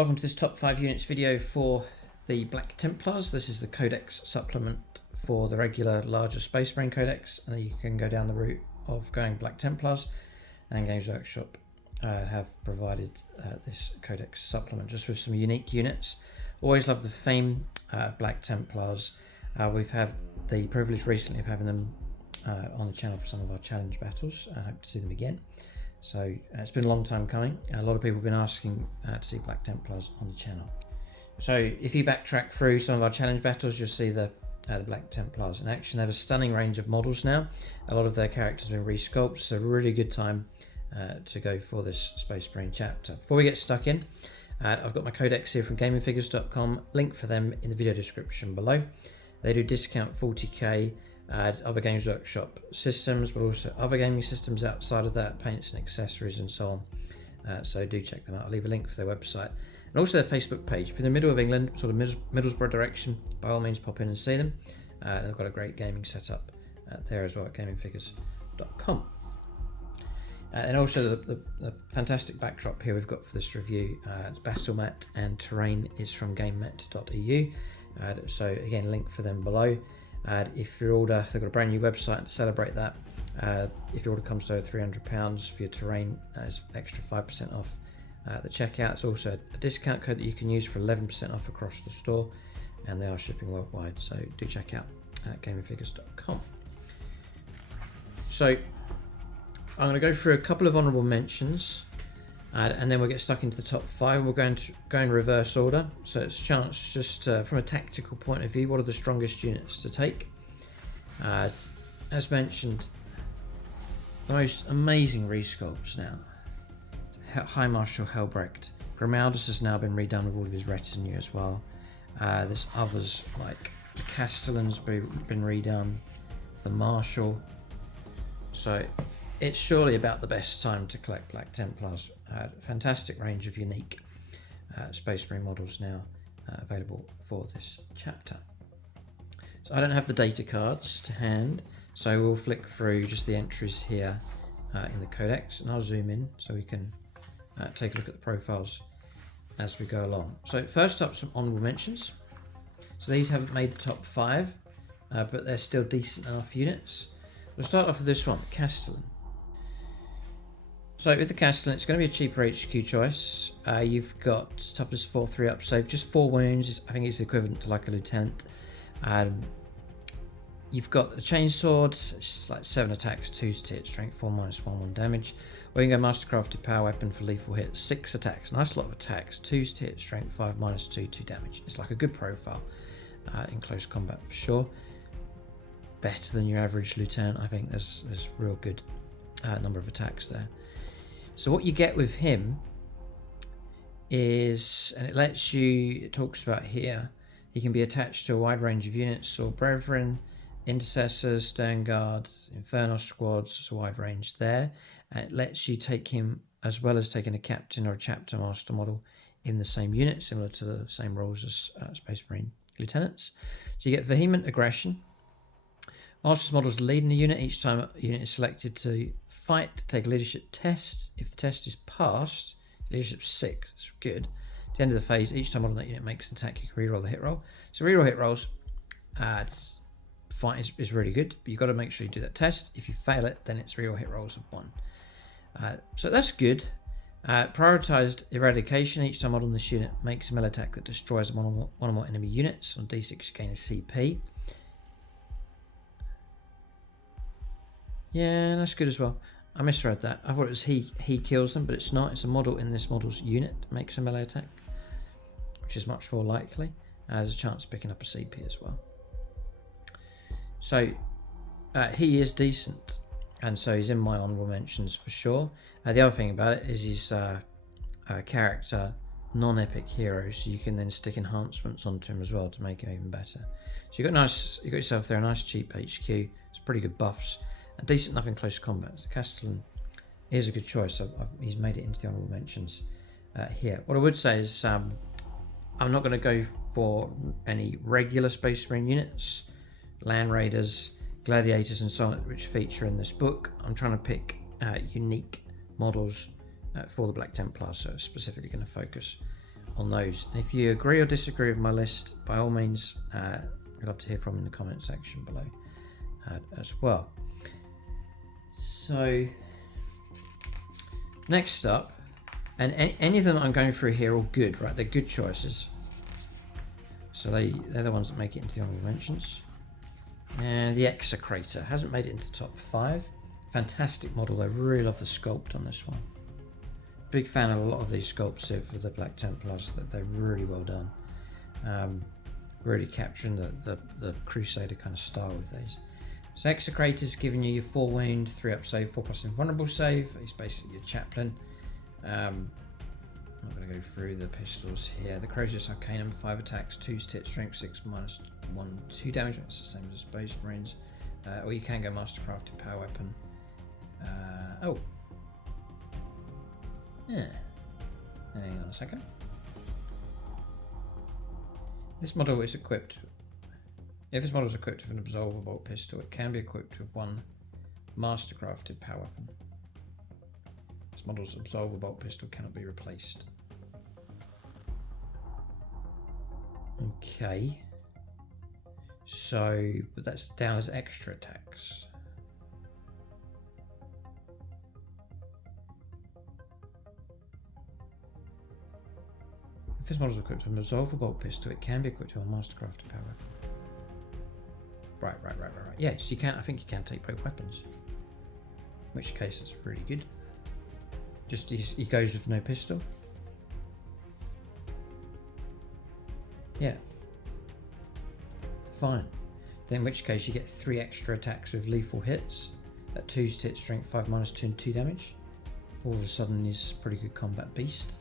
Welcome to this top 5 units video for the Black Templars. This is the Codex supplement for the regular larger Space Marine Codex, and you can go down the route of going Black Templars, and Games Workshop have provided this Codex supplement just with some unique units. Always love the theme Black Templars. We've had the privilege recently of having them on the channel for some of our challenge battles. I hope to see them again. So it's been a long time coming. A lot of people have been asking to see Black Templars on the channel. So if you backtrack through some of our challenge battles, you'll see the Black Templars in action. They have a stunning range of models now. A lot of their characters have been resculpted, so a really good time to go for this Space Marine chapter. Before we get stuck in, I've got my Codex here from gamingfigures.com. Link for them in the video description below. They do discount 40k. Other Games Workshop systems, but also other gaming systems outside of that, paints and accessories and so on. So do check them out. I'll leave a link for their website and also their Facebook page. If you're in the middle of England, sort of Middlesbrough direction, by all means pop in and see them. And they've got a great gaming setup there as well at gamingfigures.com. And also the fantastic backdrop here we've got for this review. It's battle mat and terrain is from gamemat.eu. So again, link for them below. If your order, they've got a brand new website to celebrate that. If your order comes to over £300 for your terrain, there's extra 5% off the checkout. It's also a discount code that you can use for 11% off across the store, and they are shipping worldwide. So do check out gamingfigures.com. So I'm going to go through a couple of honourable mentions, and then we'll get stuck into the top 5. We're going to go in reverse order, so it's a chance just from a tactical point of view, what are the strongest units to take. As mentioned, the most amazing resculpts now. High Marshal Helbrecht. Grimaldus has now been redone with all of his retinue as well. There's others like the Castellan's been redone, the Marshal. So it's surely about the best time to collect Black Templars. Fantastic range of unique Space Marine models now available for this chapter. So I don't have the data cards to hand, so we'll flick through just the entries here in the Codex, and I'll zoom in so we can take a look at the profiles as we go along. So first up, some honourable mentions. So these haven't made the top 5, but they're still decent enough units. We'll start off with this one, Castellan. So with the Castellan, it's going to be a cheaper HQ choice. You've got toughness 4, 3 up save, just 4 wounds. I think it's equivalent to like a lieutenant. You've got a chainsword, it's like 7 attacks, 2 to hit, strength 4 minus 1, 1 damage. Or you can go mastercrafted power weapon for lethal hit, 6 attacks, nice lot of attacks, 2 to hit, strength 5 minus 2, 2 damage. It's like a good profile in close combat for sure. Better than your average lieutenant, I think. There's real good number of attacks there. So what you get with him is, and it talks about here, he can be attached to a wide range of units, or brethren, intercessors, stern guards, inferno squads. It's a wide range there, and it lets you take him as well as taking a captain or a chapter master model in the same unit, similar to the same rules as Space Marine lieutenants. So you get vehement aggression. Master's models lead in a unit. Each time a unit is selected to fight, take a leadership test. If the test is passed, leadership 6, it's good. At the end of the phase, each time model that unit makes an attack, you can reroll the hit roll. So reroll hit rolls, it's fine, is really good, but you've got to make sure you do that test. If you fail it, then it's reroll hit rolls of 1. So that's good. Prioritized eradication. Each time model in this unit makes a melee attack that destroys one or more enemy units. On D6, you gain a CP. Yeah, that's good as well. I misread that. I thought it was he kills them, but it's not. It's a model in this model's unit makes a melee attack, which is much more likely. There's a chance of picking up a CP as well. So he is decent, and so he's in my honourable mentions for sure. The other thing about it is his character non-epic hero, so you can then stick enhancements onto him as well to make him even better. So you got yourself there a nice cheap HQ. It's pretty good buffs. And decent enough in close combat. So Castellan is a good choice. He's made it into the honourable mentions here. What I would say is I'm not going to go for any regular Space Marine units, Land Raiders, Gladiators and so on, which feature in this book. I'm trying to pick unique models for the Black Templars, so it's specifically going to focus on those. And if you agree or disagree with my list, by all means, I'd love to hear from in the comment section below as well. So next up, and any of them I'm going through here are all good, right? They're good choices. So they're the ones that make it into the honorable mentions. And the Execrator hasn't made it into the top 5. Fantastic model. I really love the sculpt on this one. Big fan of a lot of these sculpts here for the Black Templars. That they're really well done. Really capturing the Crusader kind of style with these. So Execrator's giving you your 4 wound, 3 up save, 4+ invulnerable save. He's basically your chaplain. I'm not going to go through the pistols here. The Crozius Arcanum, 5 attacks, 2 hit strength, 6 minus 1, 2 damage. That's the same as the Space Marines. Or you can go Mastercrafted Power Weapon. Oh. Yeah. Hang on a second. This model is equipped. If this model is equipped with an Absolver Bolt Pistol, it can be equipped with 1 Mastercrafted Power Weapon. This model's Absolver Bolt Pistol cannot be replaced. Okay. So, but that's down as extra attacks. If this model is equipped with an Absolver Bolt Pistol, it can be equipped with a Mastercrafted Power Weapon. Right. Yes, you can. I think you can take both weapons. In which case, it's really good. Just he goes with no pistol. Yeah. Fine. Then in which case you get 3 extra attacks with lethal hits at 2 hit strength, 5 minus 2 and 2 damage. All of a sudden he's a pretty good combat beast.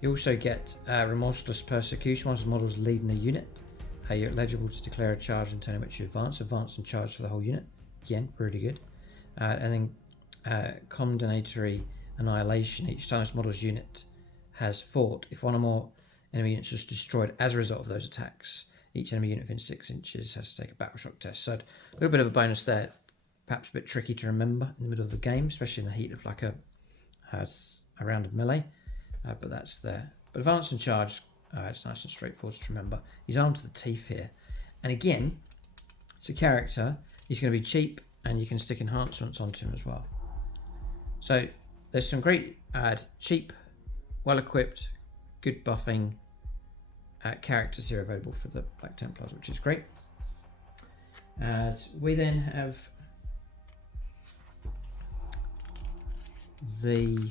You also get Remorseless Persecution once the model's leading a unit. You're eligible to declare a charge and turn in which you advance and charge for the whole unit. Again, really good. And then Condemnatory Annihilation. Each time this model's unit has fought, if 1 or more enemy units was destroyed as a result of those attacks, each enemy unit within 6 inches has to take a battle shock test. So a little bit of a bonus there. Perhaps a bit tricky to remember in the middle of the game, especially in the heat of like a round of melee. But that's there. But advance and charge, it's nice and straightforward to remember. He's armed to the teeth here. And again, it's a character. He's going to be cheap, and you can stick enhancements onto him as well. So there's some great cheap, well-equipped, good buffing characters here available for the Black Templars, which is great. We then have the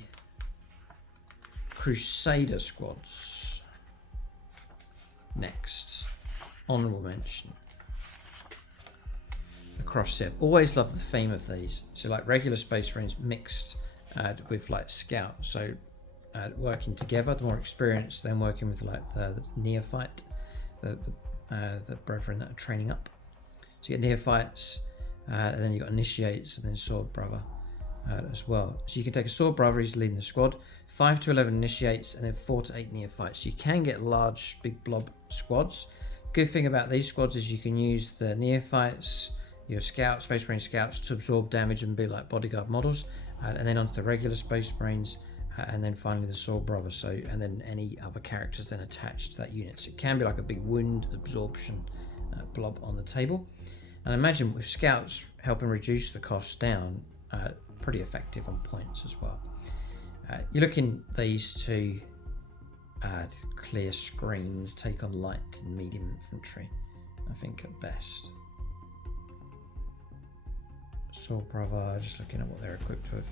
Crusader squads next. Honourable mention across here. Always love the theme of these. So like regular Space Marines mixed with like Scout. So working together, the more experienced, then working with like the neophyte, the brethren that are training up. So you get neophytes, and then you got initiates, and then sword brother as well. So you can take a sword brother, he's leading the squad, 5 to 11 initiates, and then 4 to 8 neophytes. So you can get large, big blob squads. Good thing about these squads is you can use the neophytes, your scouts, Space Marine scouts, to absorb damage and be like bodyguard models, and then onto the regular Space Marines, and then finally the sword brother. So and then any other characters then attached to that unit. So it can be like a big wound absorption blob on the table. And imagine with scouts helping reduce the cost down, pretty effective on points as well. You're looking these two clear screens take on light and medium infantry, I think at best. Sword brother, just looking at what they're equipped with.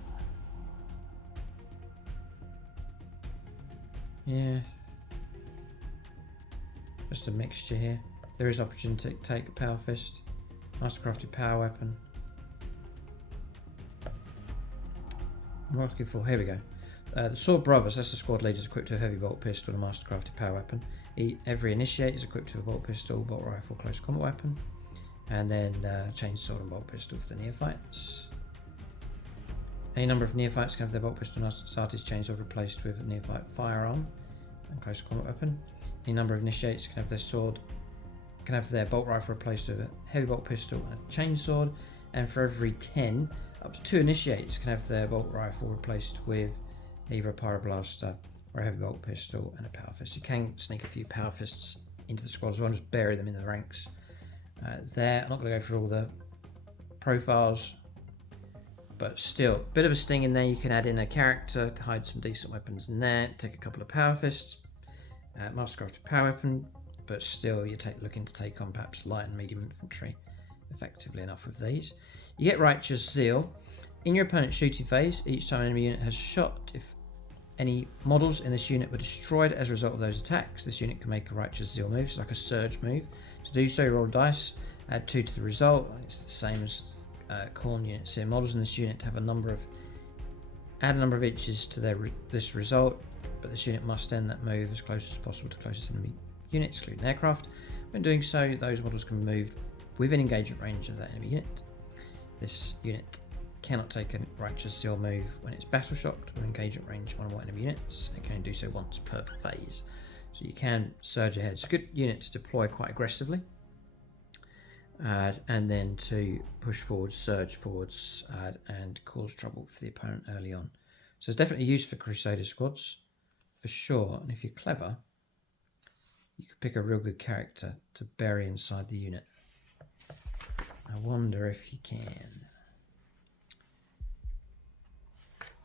Yeah, just a mixture here. There is opportunity to take a power fist, Mastercrafted power weapon. I'm looking for, here we go. The Sword Brothers, that's the squad leaders equipped with a heavy bolt pistol and a Mastercrafted power weapon. Every initiate is equipped with a bolt pistol, bolt rifle, close combat weapon, and then chainsaw and bolt pistol for the neophytes. Any number of neophytes can have their bolt pistol and Sartis chainsaw replaced with a neophyte firearm and close combat weapon. Any number of initiates can have their sword, can have their bolt rifle replaced with a heavy bolt pistol and a chainsword. And for every 10, up to 2 initiates can have their bolt rifle replaced with either a pyroblaster or a heavy bolt pistol and a power fist. You can sneak a few power fists into the squad as well and just bury them in the ranks. There, I'm not going to go through all the profiles, but still, bit of a sting in there. You can add in a character to hide some decent weapons in there, take a couple of power fists, mastercrafted power weapon, but still you're looking to take on perhaps light and medium infantry effectively enough with these. You get Righteous Zeal. In your opponent's shooting phase, each time an enemy unit has shot, if any models in this unit were destroyed as a result of those attacks, this unit can make a Righteous Zeal move. It's like a surge move. To do so, roll dice, add 2 to the result. It's the same as Khorne units here. Models in this unit have add a number of inches to this result, but this unit must end that move as close as possible to closest enemy unit, excluding aircraft. When doing so, those models can move within engagement range of that enemy unit. This unit cannot take a Righteous Zeal move when it's battle shocked or engagement range on one enemy units. It can do so once per phase. So you can surge ahead. It's a good unit to deploy quite aggressively. And then to push forwards, surge forwards, and cause trouble for the opponent early on. So it's definitely used for Crusader squads, for sure. And if you're clever, you could pick a real good character to bury inside the unit. I wonder if you can.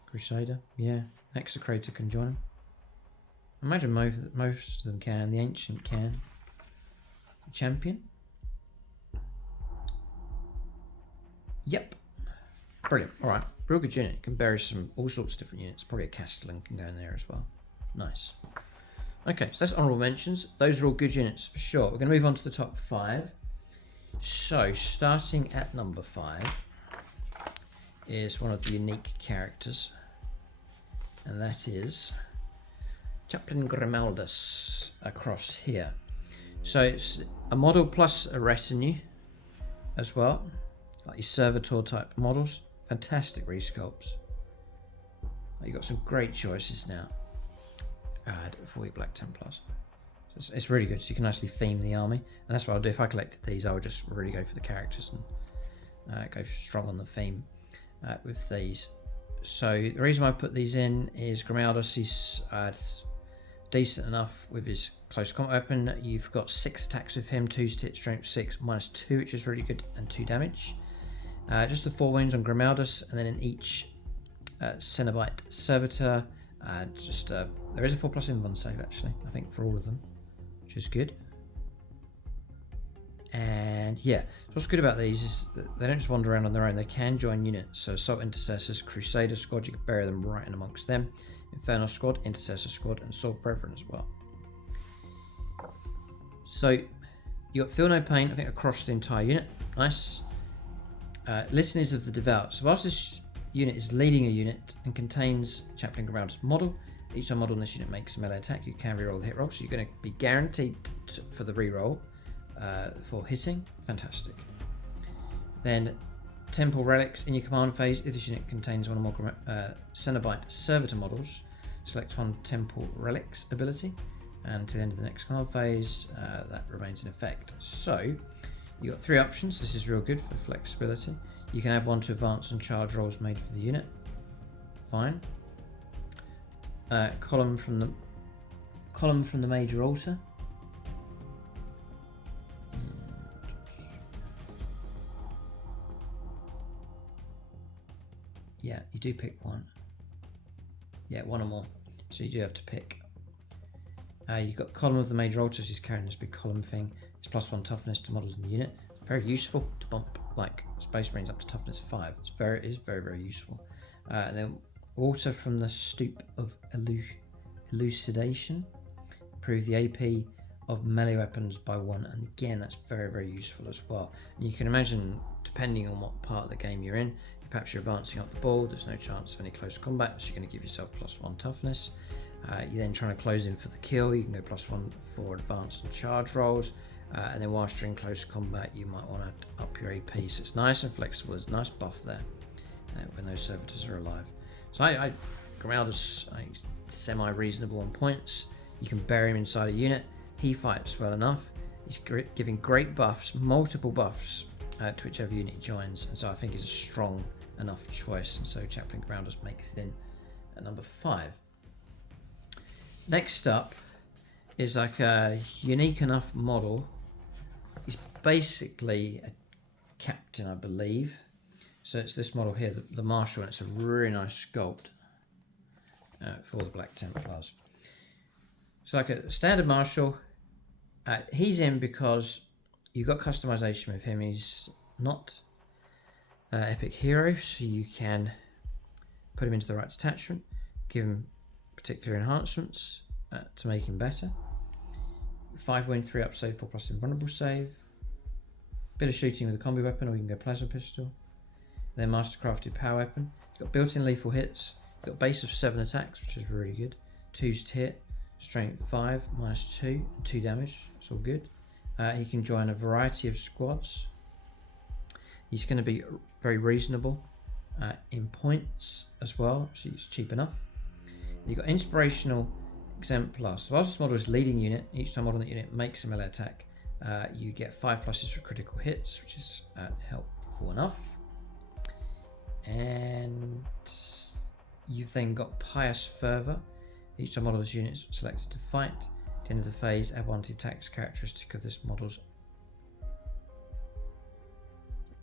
Crusader, yeah. Execrator can join him. I imagine most of them can. The Ancient can. Champion. Yep. Brilliant. Alright. Real good unit. You can bury all sorts of different units. Probably a Castellan can go in there as well. Nice. Okay, so that's honourable mentions. Those are all good units for sure. We're going to move on to the top 5. So, starting at number 5 is one of the unique characters. And that is Chaplain Grimaldus across here. So it's a model plus a retinue as well. Like your servitor type models. Fantastic resculpts. You've got some great choices now for your Black Templars. So it's really good. So you can actually theme the army. And that's what I'll do. If I collected these, I would just really go for the characters and go strong on the theme with these. So the reason I put these in is Grimaldus is decent enough with his close combat weapon. You've got 6 attacks with him, 2 to hit strength 6, -2, which is really good, and 2 damage. Just the 4 wounds on Grimaldus, and then in each Cenobite Servitor, there is a 4+ invuln save actually, I think, for all of them, which is good. And yeah, so what's good about these is that they don't just wander around on their own, they can join units. So Assault Intercessors, Crusader squad, you can bury them right in amongst them. Inferno squad, Intercessor squad, and Sword Brethren as well. So you got Feel No Pain, I think, across the entire unit. Nice. Litanies of the Devout. So whilst this unit is leading a unit and contains Chaplain Grimaldus model, each time model in this unit makes a melee attack, you can reroll the hit roll. So you're going to be guaranteed for the reroll for hitting. Fantastic. Then Temple Relics in your command phase. If this unit contains one or more Cenobite Servitor models, select one Temple Relics ability, and to the end of the next command phase, that remains in effect. So you've got 3 options. This is real good for flexibility. You can add 1 to advance and charge rolls made for the unit. Fine. Column from the major altar. Yeah, you do pick 1. Yeah, 1 or more. So you do have to pick. You've got column of the major altar. He's carrying this big column thing. It's +1 toughness to models in the unit. Very useful to bump like Space Marines up to toughness 5. It is very, very useful. And then water from the Stoop of Elucidation. Improve the AP of melee weapons by 1, and again that's very, very useful as well. And you can imagine, depending on what part of the game you're in, perhaps you're advancing up the board, there's no chance of any close combat, so you're going to give yourself +1 toughness. You're then trying to close in for the kill, you can go +1 for advanced and charge rolls, and then whilst you're in close combat you might want to up your AP, so it's nice and flexible. There's a nice buff there when those servitors are alive. So Grimaldus, I think, semi-reasonable on points. You can bury him inside a unit. He fights well enough. He's giving great buffs, multiple buffs to whichever unit he joins, and so I think he's a strong enough choice. And so Chaplain Grimaldus makes it in at number 5. Next up is like a unique enough model. It's basically a captain, I believe. So it's this model here, the Marshal, and it's a really nice sculpt for the Black Templars. So like a standard Marshal, he's in because you've got customization with him. He's not epic hero, so you can put him into the right detachment, give him particular enhancements to make him better. 5 wound, 3 up save, 4+ invulnerable save. Bit of shooting with a combi weapon, or you can go plasma pistol. Then mastercrafted power weapon. It's got built-in lethal hits. It's got a base of 7 attacks, which is really good. 2s to hit, strength 5, -2, and 2 damage. It's all good. He can join a variety of squads. He's going to be very reasonable in points as well, so he's cheap enough. You've got inspirational exemplar. So whilst this model is leading unit, each time model in the unit makes a melee attack, you get 5+ for critical hits, which is helpful enough. And you've then got pious fervor. Each time model of this unit is selected to fight. At the end of the phase, add 1 to the attacks characteristic of this model's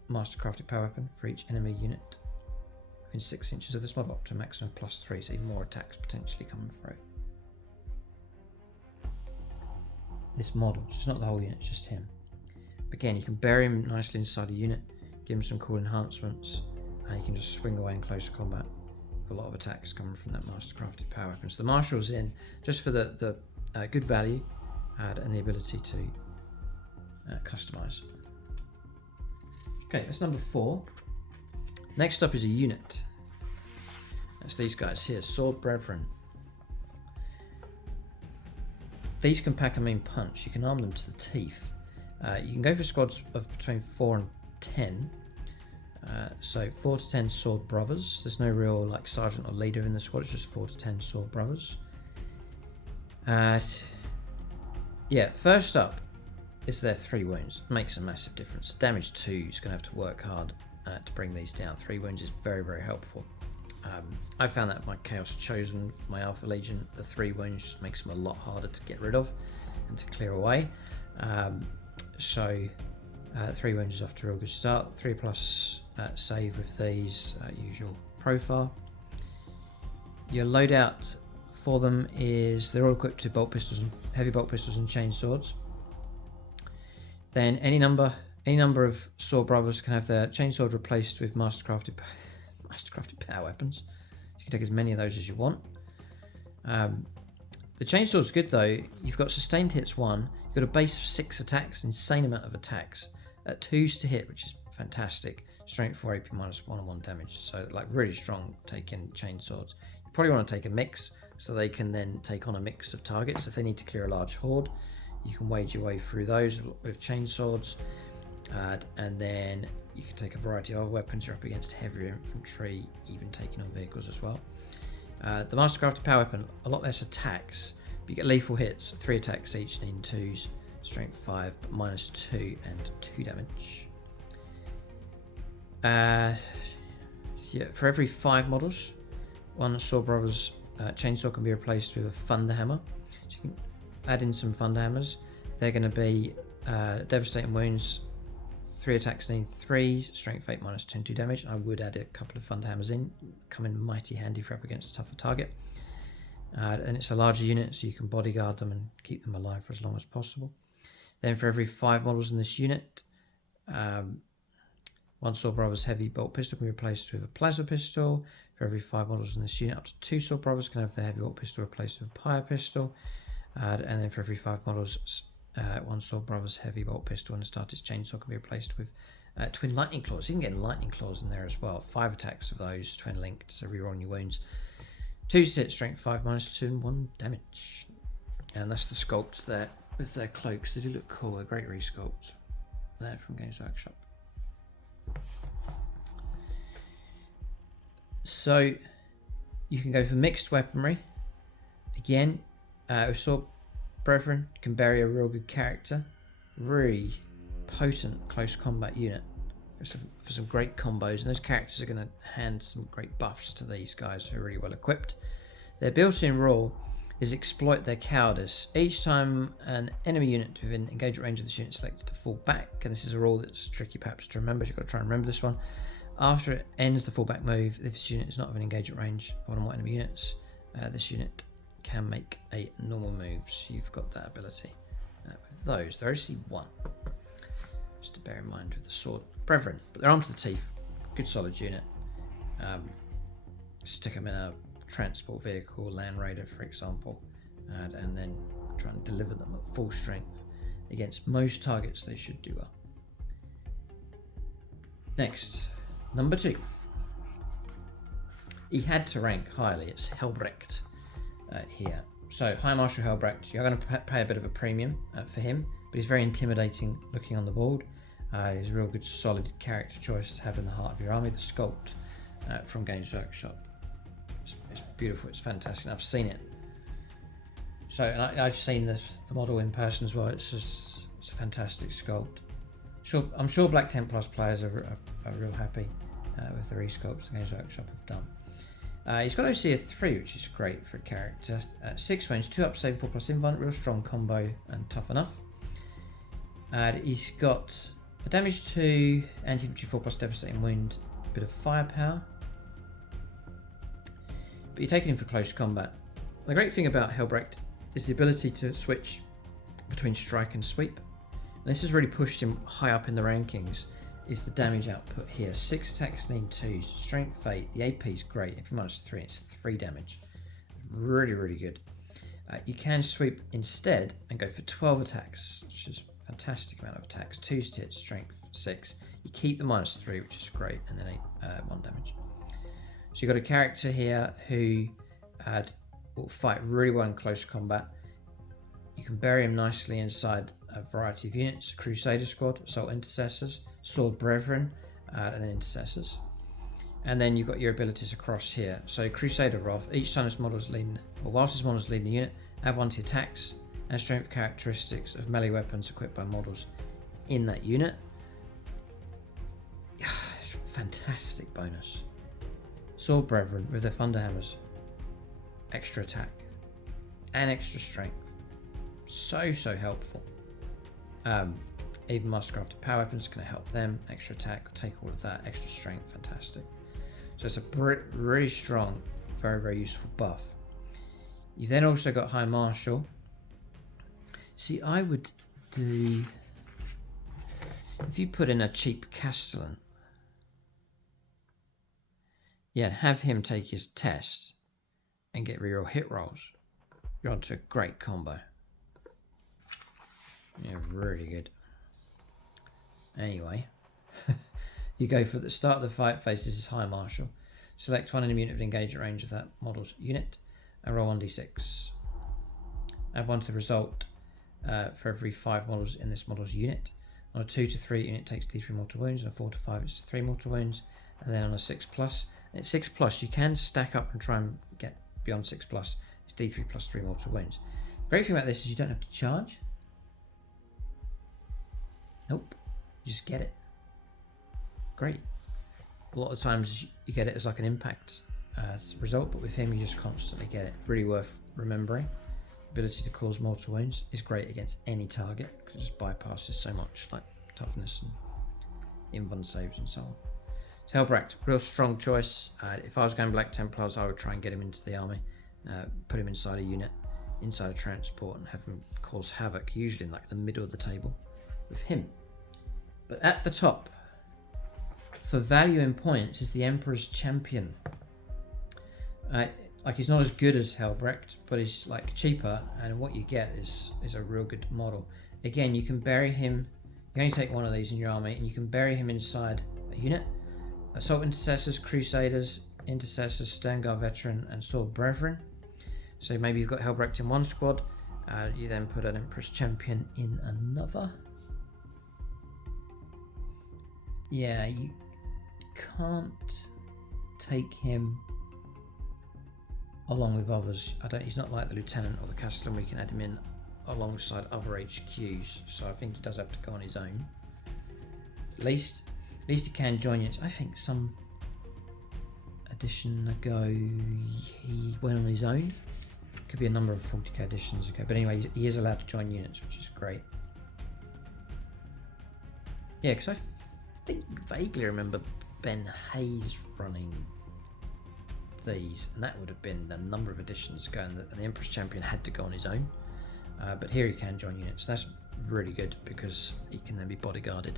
mastercrafted power weapon for each enemy unit within 6 inches of this model, up to a maximum of +3, so even more attacks potentially coming through. This model, it's not the whole unit, it's just him. But again, you can bury him nicely inside a unit, give him some cool enhancements, and you can just swing away in close combat with a lot of attacks coming from that mastercrafted power weapon. So the Marshal's in just for the good value and the ability to customize. Okay, that's number 4. Next up is a unit. That's these guys here, Sword Brethren. These can pack a mean punch. You can arm them to the teeth. You can go for squads of between 4 and 10. So 4 to 10 Sword Brothers. There's no real like sergeant or leader in the squad. It's just 4 to 10 Sword Brothers. Yeah, first up is their 3 wounds. Makes a massive difference. Damage 2 is going to have to work hard to bring these down. 3 wounds is very, very helpful. I found that my Chaos Chosen for my Alpha Legion, the 3 wounds just makes them a lot harder to get rid of and to clear away. So 3 wounds is off to a real good start. 3+ save with these, usual profile. Your loadout for them is they're all equipped to bolt pistols, and heavy bolt pistols and chain swords. Then any number of Sword Brothers can have their chainsword replaced with mastercrafted power weapons. You can take as many of those as you want. The chainsword's good though. You've got sustained hits 1. You've got a base of 6 attacks, insane amount of attacks. 2s to hit, which is fantastic. Strength 4 AP -1 and 1 damage. So like really strong taking chainswords. You probably want to take a mix so they can then take on a mix of targets. If they need to clear a large horde, you can wade your way through those with chainswords. And then you can take a variety of other weapons. You're up against heavier infantry, even taking on vehicles as well. The mastercrafted power weapon, a lot less attacks, but you get lethal hits, 3 attacks each, needing 2s, strength 5, but -2 and 2 damage. Yeah, for every 5 models, one Sword Brothers chainsaw can be replaced with a Thunder Hammer. So you can add in some Thunder Hammers. They're going to be devastating wounds, 3 attacks needing 3s, strength 8 -2 and 2 damage. I would add a couple of Thunder Hammers in, come in mighty handy for up against a tougher target. And it's a larger unit, so you can bodyguard them and keep them alive for as long as possible. Then for every 5 models in this unit, one Sword Brothers heavy bolt pistol can be replaced with a plasma pistol. For every 5 models in this unit, up to 2 Sword Brothers can have their heavy bolt pistol replaced with a pyre pistol. And then for every 5 models, one Sword Brothers heavy bolt pistol and a starter's chainsaw can be replaced with twin lightning claws. You can get lightning claws in there as well. 5 attacks of those, twin linked, so reroll your wounds. 2 to hit, strength 5 -2 and 1 damage. And that's the sculpts there with their cloaks. They do look cool. They're great resculpts. They're from Games Workshop. So you can go for mixed weaponry. Again, with Sword Brethren, you can bury a real good character. Really potent close combat unit for some great combos, and those characters are going to hand some great buffs to these guys who are really well equipped. Their built-in rule is exploit their cowardice. Each time an enemy unit within engagement range of this unit is selected to fall back, and this is a rule that's tricky perhaps to remember, you've got to try and remember this one. After it ends the fallback move, if this unit is not within engagement range of one or more enemy units, this unit can make a normal move. So you've got that ability. With those, there is only one. Just to bear in mind with the sword. Brethren, but they're armed to the teeth. Good solid unit. Stick them in a transport vehicle, land raider for example, and then try and deliver them at full strength against most targets. They should do well. Next, number 2. He had to rank highly. It's Helbrecht here. So High Marshal Helbrecht, you're going to pay a bit of a premium for him, but he's very intimidating looking on the board. He's a real good solid character choice to have in the heart of your army. The sculpt from Games Workshop. It's beautiful, it's fantastic. I've seen it. So and I've seen the model in person as well. It's a fantastic sculpt. I'm sure Black Templars players are real happy with the resculpts the Games Workshop have done. He's got OC of 3, which is great for a character. 6 range, 2 up, save, 4+ invuln, real strong combo and tough enough. He's got a damage 2, anti-infantry 4+ devastating wound, a bit of firepower. But you're taking him for close combat. The great thing about Helbrecht is the ability to switch between strike and sweep. And this has really pushed him high up in the rankings, is the damage output here. 6 attacks, need 2s, strength 8, the AP is great, AP -3, it's 3 damage. Really, really good. You can sweep instead and go for 12 attacks, which is a fantastic amount of attacks. 2s to hit, strength 6. You keep the -3, which is great, and then 1 damage. So you've got a character here who will fight really well in close combat. You can bury him nicely inside a variety of units: Crusader Squad, Assault Intercessors, Sword Brethren, and then Intercessors. And then you've got your abilities across here. So Crusader Wrath, each time this model is leading, or whilst this model is leading a unit, add 1 to attacks and strength characteristics of melee weapons equipped by models in that unit. Fantastic bonus. Sword Brethren with their Thunderhammers, extra attack and extra strength, so helpful. Even Mastercrafted power weapons can help them. Extra attack, take all of that. Extra strength, fantastic. So it's a really strong, very useful buff. You've then also got High Marshal. See, I would do, if you put in a cheap Castellan, yeah, have him take his test and get reroll hit rolls, you're onto a great combo. Yeah, really good. Anyway, you go for the start of the fight phase. This is High Marshal. Select one enemy unit of engagement range of that model's unit and roll 1d6. Add 1 to the result for every 5 models in this model's unit. On a 2 to 3 unit takes d3 mortal wounds, on a 4 to 5 it's 3 mortal wounds, and then on a 6+, at 6+, you can stack up and try and get beyond 6+. It's d3 plus 3 mortal wounds. The great thing about this is you don't have to charge. Nope, you just get it. Great. A lot of times you get it as like an impact result, but with him you just constantly get it. Really worth remembering. Ability to cause mortal wounds is great against any target because it just bypasses so much, like toughness and invuln saves and so on. So Helbrecht, real strong choice. If I was going Black Templars, I would try and get him into the army, put him inside a unit, inside a transport, and have him cause havoc, usually in like the middle of the table with him. But at the top, for value in points, is the Emperor's Champion. Like, he's not as good as Helbrecht, but he's like cheaper, and what you get is a real good model. Again, you can bury him. You only take one of these in your army, and you can bury him inside a unit. Assault Intercessors, Crusaders, Intercessors, Sternguard Veteran, and Sword Brethren. So maybe you've got Helbrecht in one squad, you then put an Emperor's Champion in another. Yeah, you can't take him along with others. He's not like the Lieutenant or the Castellan. We can add him in alongside other HQs, so I think he does have to go on his own. At least he can join it. I think some edition ago he went on his own. Could be a number of 40k editions ago, but anyway, he is allowed to join units, which is great. Yeah, because I think vaguely remember Ben Hayes running these, and that would have been a number of editions ago, and the Emperor's Champion had to go on his own. But here he can join units. That's really good because he can then be bodyguarded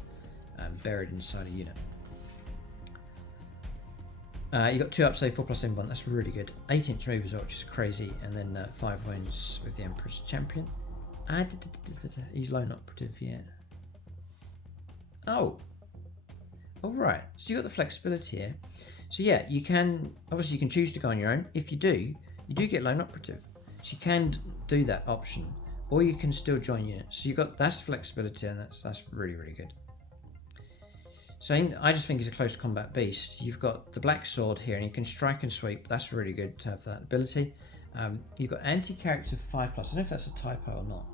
and buried inside a unit. You got 2 up, say 4+ in 1. That's really good. 8-inch move as well, which is crazy, and then 5 wounds with the Emperor's Champion. He's lone operative, yeah. Oh, right. So you got the flexibility here. So yeah, you can obviously you can choose to go on your own. If you do get lone operative. So you can do that option, or you can still join units. So you got that's flexibility, and that's really good. So I just think he's a close combat beast. You've got the black sword here, and you can strike and sweep. That's really good to have that ability. You've got anti-character 5+. I don't know if that's a typo or not.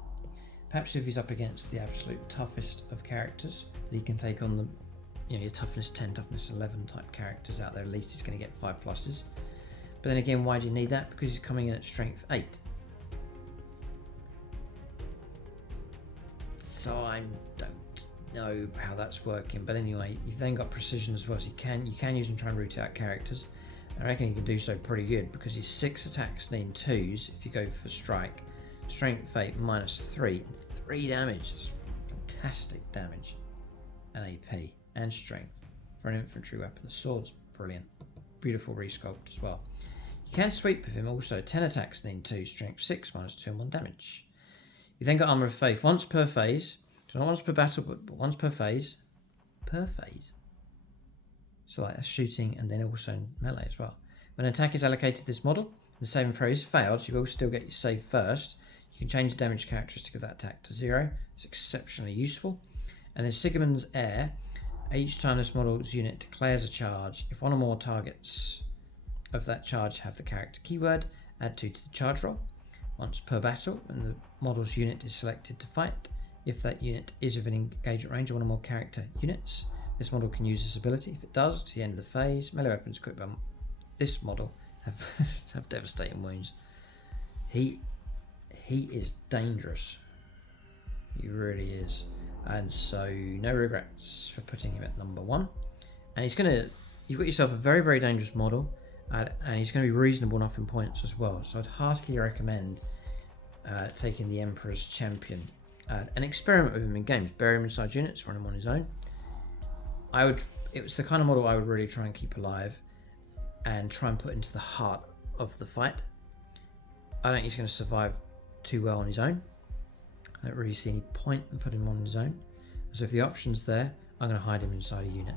Perhaps if he's up against the absolute toughest of characters, he can take on the, your toughness 10, toughness 11 type characters out there. At least he's going to get 5+. But then again, why do you need that? Because he's coming in at strength 8. So I don't know how that's working, but anyway, you've then got precision as well, so you can use and try and root out characters. I reckon you can do so pretty good because he's 6 attacks, then 2s if you go for strike, strength 8 -3, 3 damage. It's fantastic damage and AP and strength for an infantry weapon. The sword's brilliant, beautiful resculpt as well. You can sweep with him also, 10 attacks, then 2, strength 6 -2 and 1 damage. You then got Armour of Faith once per phase. So not once per battle, but once per phase. Per phase. So like that's shooting and then also melee as well. When an attack is allocated to this model, the saving throw is failed, so you will still get your save first. You can change the damage characteristic of that attack to 0. It's exceptionally useful. And then Sigismund's Heir. Each time this model's unit declares a charge, if one or more targets of that charge have the character keyword, add 2 to the charge roll. Once per battle, when the model's unit is selected to fight, if that unit is within engagement range of one or more character units, this model can use this ability. If it does, to the end of the phase, melee weapons equipped by this model have devastating wounds. He is dangerous. He really is. And so no regrets for putting him at number 1. And you've got yourself a very dangerous model, and he's going to be reasonable enough in points as well. So I'd heartily recommend taking the Emperor's Champion and experiment with him in games. Bury him inside units, run him on his own. It was the kind of model I would really try and keep alive and try and put into the heart of the fight. I don't think he's going to survive too well on his own. I don't really see any point in putting him on his own. So if the option's there, I'm going to hide him inside a unit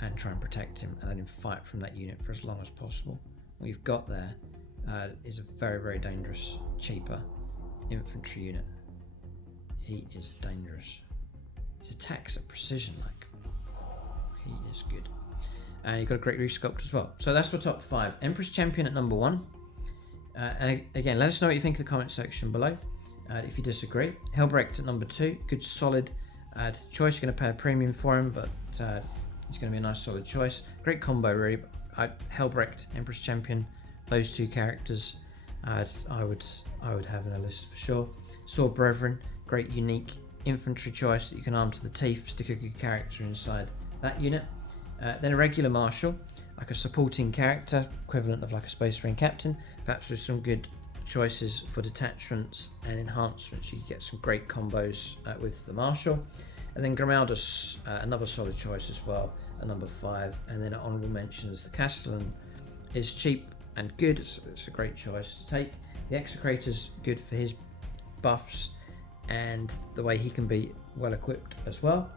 and try and protect him and let him fight from that unit for as long as possible. What you've got there is a very dangerous, cheaper infantry unit. He is dangerous. His attacks at precision, he is good. And you've got a great resculpt as well. So that's for top 5. Emperor's Champion at number 1. And again, let us know what you think in the comment section below. If you disagree. Helbrecht at number 2. Good solid choice. You're going to pay a premium for him, but he's going to be a nice solid choice. Great combo really. Helbrecht, Emperor's Champion, those 2 characters I would have in the list for sure. Sword Brethren, great unique infantry choice that you can arm to the teeth, stick a good character inside that unit. Then a regular marshal, like a supporting character, equivalent of like a Space Marine captain, perhaps with some good choices for detachments and enhancements. You can get some great combos with the marshal. And then Grimaldus, another solid choice as well, at number 5. And then honourable mentions, the Castellan is cheap and good, so it's a great choice to take. The Execrator's good for his buffs and the way he can be well equipped as well.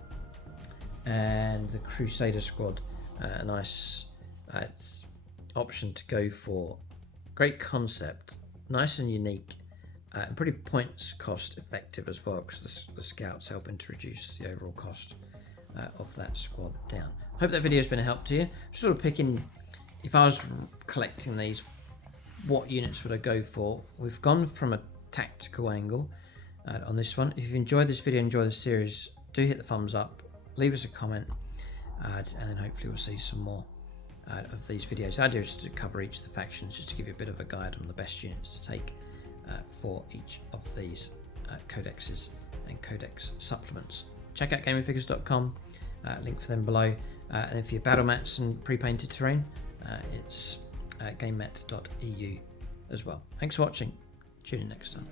And the Crusader Squad, a nice option to go for. Great concept, nice and unique, and pretty points cost effective as well, because the scouts helping to reduce the overall cost of that squad down. Hope that video has been a help to you. Just sort of picking, if I was collecting these, what units would I go for? We've gone from a tactical angle on this one. If you've enjoyed this video, enjoyed this series, do hit the thumbs up, leave us a comment, and then hopefully we'll see some more of these videos. The idea is to cover each of the factions, just to give you a bit of a guide on the best units to take for each of these codexes and codex supplements. Check out gamingfigures.com, link for them below. And if you're battle mats and pre-painted terrain, it's gamemet.eu as well. Thanks for watching. Tune in next time.